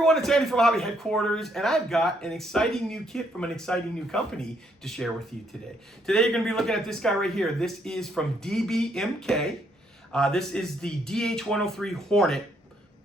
everyone, it's Andy from Hobby Headquarters, and I've got an exciting new kit from an exciting new company to share with you today. Today you're going to be looking at this guy right here. This is from Dbmk. This is the DH103 Hornet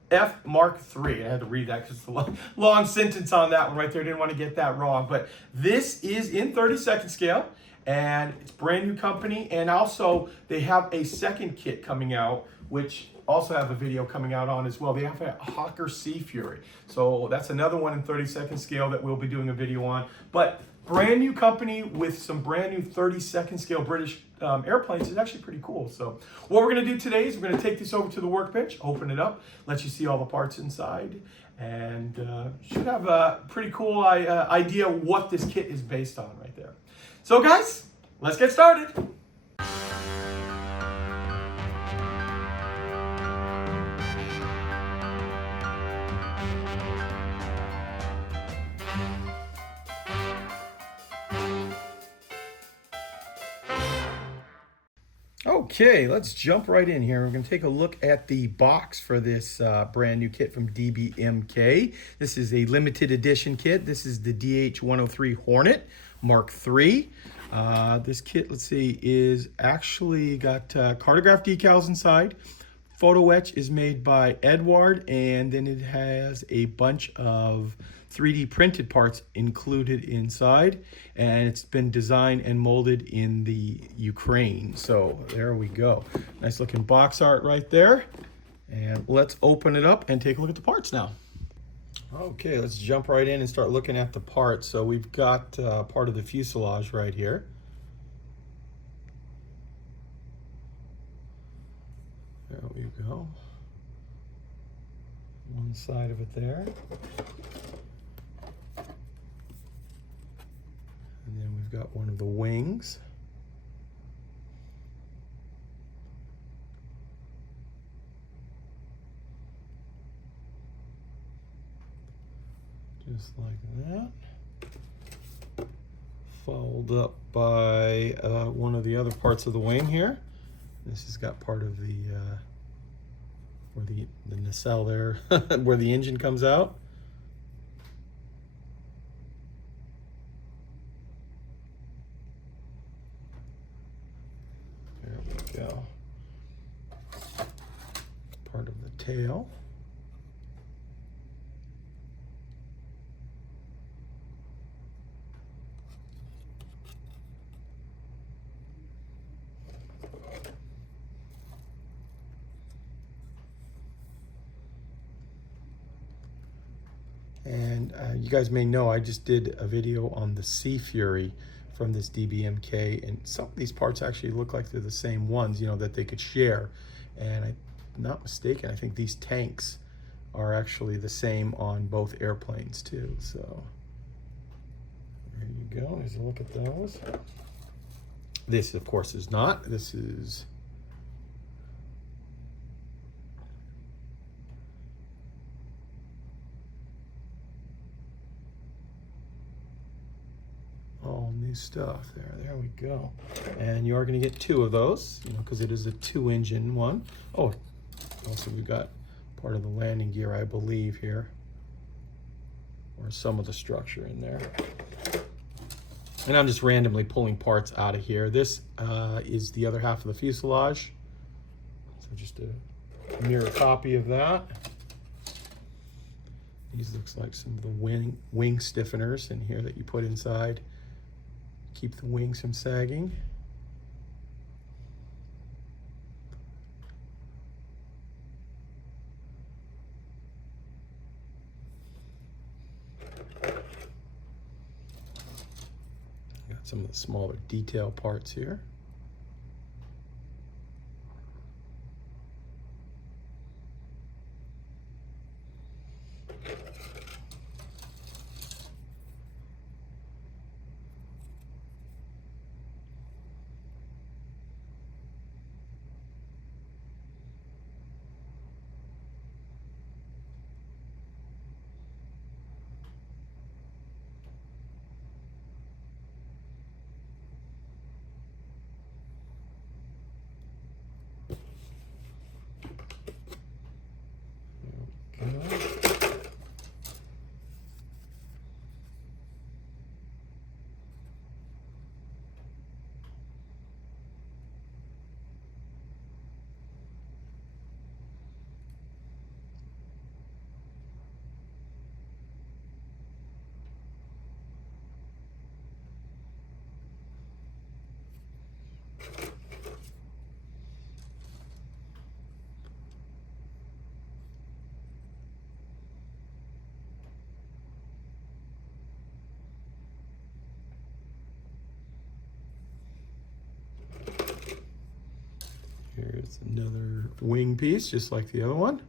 F.Mk. I had to read that because it's a long sentence on that one right there. Didn't want to get that wrong. But this is in 32nd scale, and it's brand new company. And also, they have a second kit coming out, which also have a video coming out on as well. They have a Hawker Sea Fury. So that's another one in 32nd scale that we'll be doing a video on. But brand new company with some brand new 32nd scale British airplanes is actually pretty cool. So what we're gonna do today is we're gonna take this over to the workbench, open it up, let you see all the parts inside, and should have a pretty cool idea what this kit is based on right there. So guys, let's get started. Okay, let's jump right in here. We're going to take a look at the box for this brand new kit from Dbmk. This is a limited edition kit. This is the DH103 Hornet Mark III. This kit, let's see, is actually got cartograph decals inside. Photo etch is made by Edward, and then it has a bunch of 3D printed parts included inside, and it's been designed and molded in the Ukraine. So there we go. Nice looking box art right there. And let's open it up and take a look at the parts now. Okay, let's jump right in and start looking at the parts. So we've got part of the fuselage right here. There we go. One side of it there. And then we've got one of the wings. Just like that. Followed up by one of the other parts of the wing here. This has got part of the where the nacelle there, where the engine comes out. There we go. Part of the tail. And you guys may know I just did a video on the Sea Fury from this Dbmk, and some of these parts actually look like they're the same ones, you know, that they could share. And I'm not mistaken, I think these tanks are actually the same on both airplanes too. So there you go. Here's a look at those. This, of course, is not. This is all new stuff there. There we go. And you are going to get two of those, you know, because it is a 2-engine one. Oh, also we've got part of the landing gear, I believe, here, or some of the structure in there. And I'm just randomly pulling parts out of here. This is the other half of the fuselage. So just a mirror copy of that. These looks like some of the wing stiffeners in here that you put inside. Keep the wings from sagging. Got some of the smaller detail parts here. wing piece, just like the other one.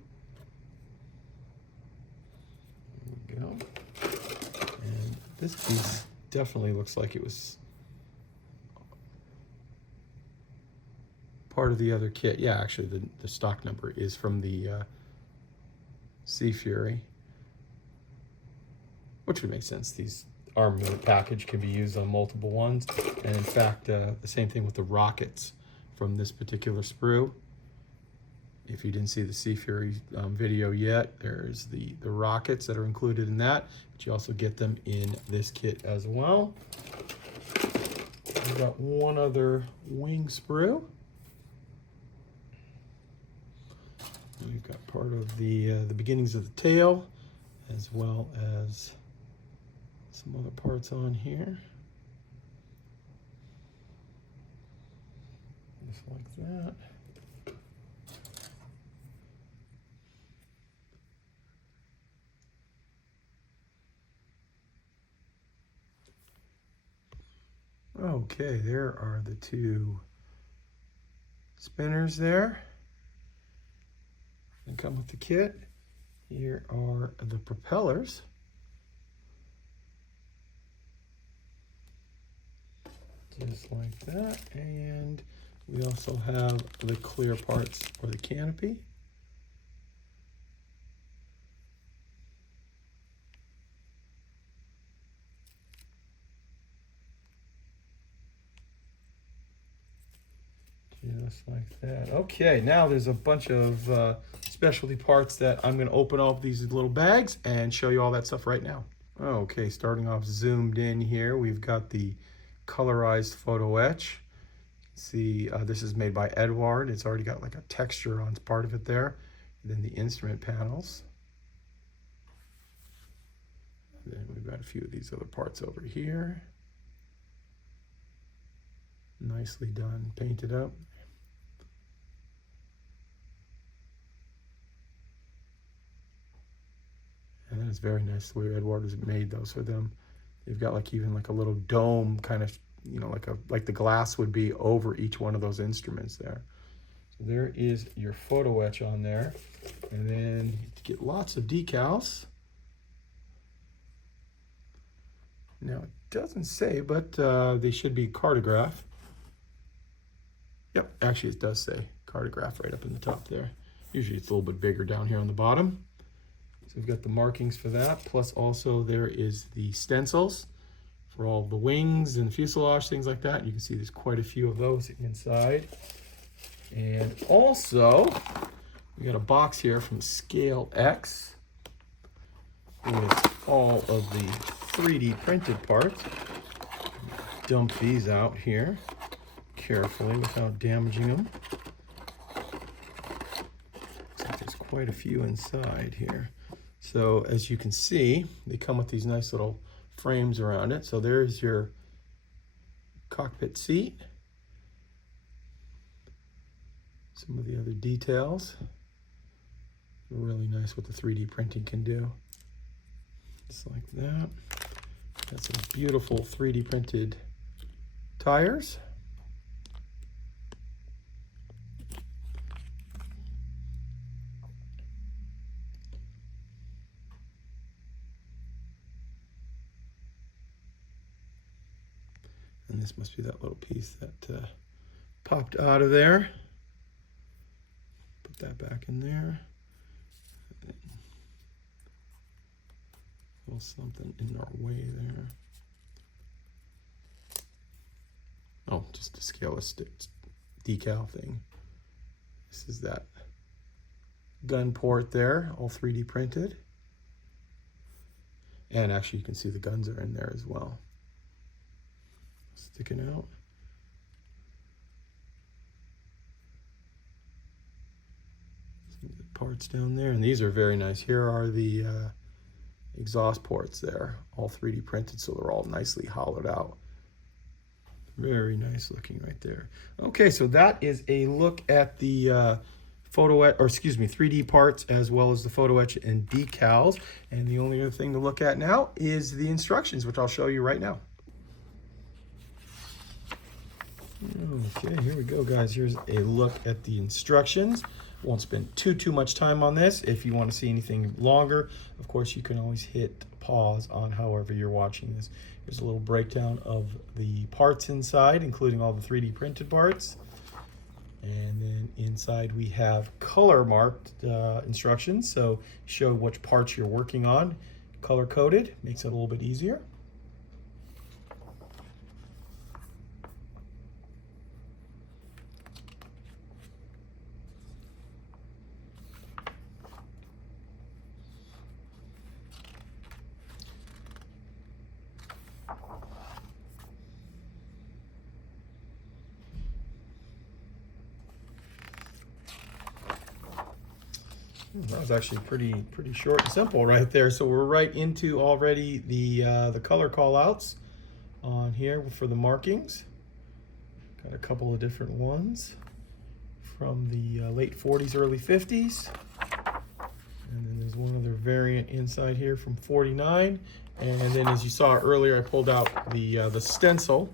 There we go. And this piece definitely looks like it was part of the other kit. Yeah, actually the stock number is from the Sea Fury, which would make sense. These armament package can be used on multiple ones. And in fact, the same thing with the rockets from this particular sprue. If you didn't see the Sea Fury video yet, there's the rockets that are included in that, but you also get them in this kit as well. We've got one other wing sprue. We've got part of the beginnings of the tail, as well as some other parts on here. Just like that. Okay, there are the two spinners there. They come with the kit. Here are the propellers. Just like that. And we also have the clear parts for the canopy. Just like that. Okay, now there's a bunch of specialty parts that I'm going to open up these little bags and show you all that stuff right now. Okay, starting off zoomed in here, we've got the colorized photo etch. See, this is made by Edward. It's already got like a texture on part of it there. And then the instrument panels. And then we've got a few of these other parts over here. Nicely done, painted up. And that is very nice the way Edward has made those for them. They've got like even like a little dome kind of, you know, like the glass would be over each one of those instruments there. So there is your photo etch on there. And then you get lots of decals. Now it doesn't say, but they should be cartograph. Yep, actually it does say cartograph right up in the top there. Usually it's a little bit bigger down here on the bottom. So we've got the markings for that, plus also there is the stencils for all the wings and the fuselage, things like that. You can see there's quite a few of those inside. And also, we got a box here from Scale X with all of the 3D printed parts. Dump these out here carefully without damaging them. Looks like there's quite a few inside here. So as you can see, they come with these nice little frames around it. So there's your cockpit seat. Some of the other details. Really nice what the 3D printing can do. Just like that. Got some beautiful 3D printed tires. And this must be that little piece that popped out of there. Put that back in there. A little something in our way there. Oh, just a scale-a-stick decal thing. This is that gun port there, all 3D printed. And actually you can see the guns are in there as well. Sticking out. Some of the parts down there, and these are very nice. Here are the exhaust ports there, all 3D printed, so they're all nicely hollowed out. Very nice looking right there. Okay, so that is a look at the 3D parts as well as the photo etch and decals. And the only other thing to look at now is the instructions, which I'll show you right now. Okay, here we go, guys. Here's a look at the instructions. Won't spend too much time on this. If you want to see anything longer, of course, you can always hit pause on however you're watching this. Here's a little breakdown of the parts inside, including all the 3D printed parts. And then inside we have color marked instructions, so show which parts you're working on. Color coded, makes it a little bit easier. That was actually pretty short and simple right there. So we're right into already the color callouts on here for the markings. Got a couple of different ones from the late 40s, early 50s. And then there's one other variant inside here from 49. And then as you saw earlier, I pulled out the stencil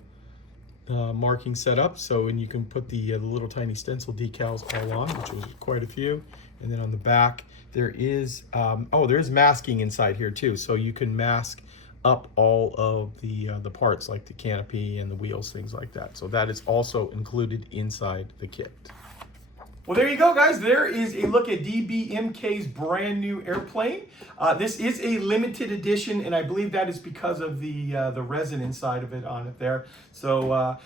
marking setup. So, and you can put the little tiny stencil decals all on, which was quite a few. And then on the back, there is, there is masking inside here too. So you can mask up all of the parts like the canopy and the wheels, things like that. So that is also included inside the kit. Well, there you go, guys. There is a look at DBMK's brand new airplane. This is a limited edition, and I believe that is because of the resin inside of it on it there. So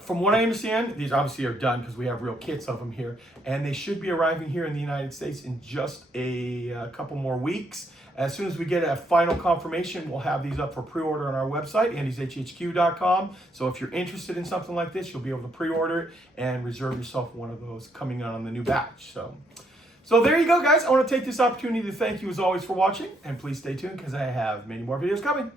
from what I understand, these obviously are done because we have real kits of them here, and they should be arriving here in the United States in just a couple more weeks. As soon as we get a final confirmation, we'll have these up for pre-order on our website, andyshhq.com. So if you're interested in something like this, you'll be able to pre-order it and reserve yourself one of those coming out on the new batch. So there you go, guys. I want to take this opportunity to thank you as always for watching, and please stay tuned because I have many more videos coming.